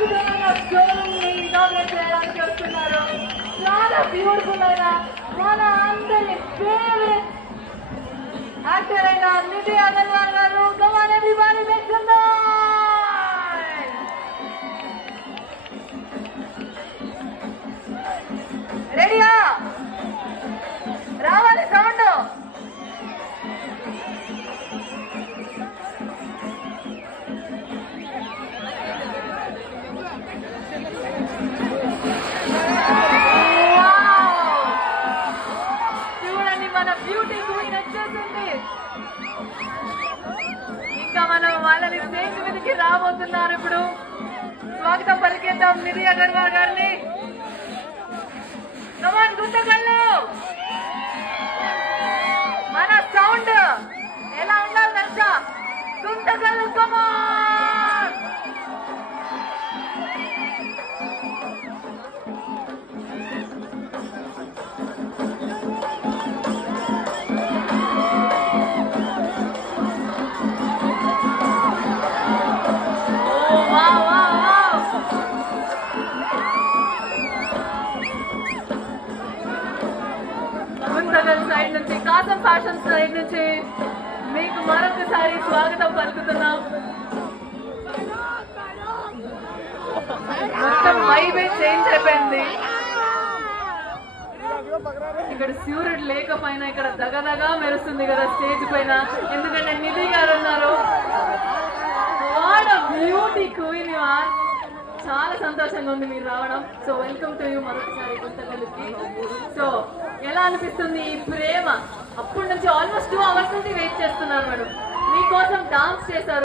అద్భుతమైన షోరూమ్ ని ఇనాగ్రేట్ చేయడానికి వస్తున్నారు. చాలా బ్యూటిఫుల్ అయిన మన అందరి ఫేవరెట్ యాక్టర్ అయిన నిధి అగర్వాల్ గారు. Come on everybody, make some noise. రెడీయా? రావాలి సౌండ్. చూడండి, మన బ్యూటీ క్వీన్ వచ్చేసింది. ఇంకా మనం వాళ్ళని స్టేజ్ మీదకి రాబోతున్నారు. ఇప్పుడు స్వాగతం పలికేద్దాం నిధి అగర్వాల్ గారిని. కమాన్ గుంతకళ్ళు, మన సౌండ్ ఎలా ఉండాలి తెలుసా? గుంతకళ్ళు కమాన్. గుంతకల్ సైడ్ నుంచి, కాసం ఫ్యాషన్ సైడ్ నుంచి మీకు మరొకసారి స్వాగతం పలుకుతున్నాం. మొత్తం వైబే చేంజ్ అయిపోయింది. ఇక్కడ సూర్యుడు లేకపోయినా ఇక్కడ దగదగా మెరుస్తుంది కదా స్టేజ్ పైన, ఎందుకంటే నిధి గారు ఉన్నారు. What a beauty queen you are. చాలా సంతోషంగా ఉంది మీరు రావడం. సో వెల్కమ్ టు యూ మరొకసారి గుంతకల్లుకి. సో ఎలా అనిపిస్తుంది ఈ ప్రేమ? అప్పటి నుంచి ఆల్మోస్ట్ 2 hours నుంచి వెయిట్ చేస్తున్నారు మేడం. మీకోసం డాన్స్ చేశారు.